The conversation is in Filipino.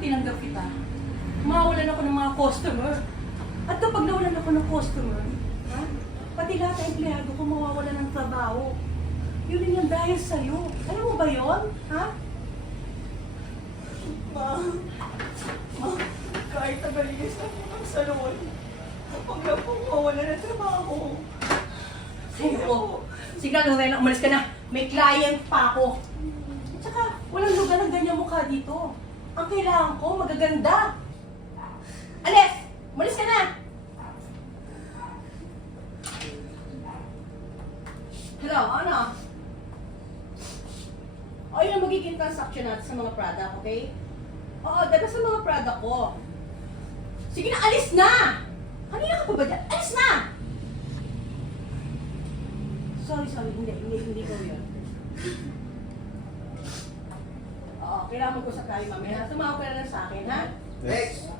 tinanggap kita, mawawalan ako ng mga customer. At kapag nawalan ako ng customer, ha? Pati lahat ng empleyado ko mawawalan ng trabaho. Yun din yung dahil sa'yo. Alam mo ba yun? Ha? Ma, kahit nagalinis na po ng salon, kapag na po mawala ng trabaho. Sige po. Sige na, Lorena, umalis ka na. May client pa ako. At saka, walang lugar ng ganyan mukha dito. Ang kailangan ko, magaganda. Alis! Umalis ka na! Hello, ano? O yun ang magiging transaction natin sa mga product, okay? Oo, dahil sa mga product ko. Sige na, alis na! Kanina ka pa ba dyan? Alis na! Sorry, hindi ko yun. Oo, kailangan ko sa tayo mamaya. Tumawag ka na lang sa akin, ha? Next!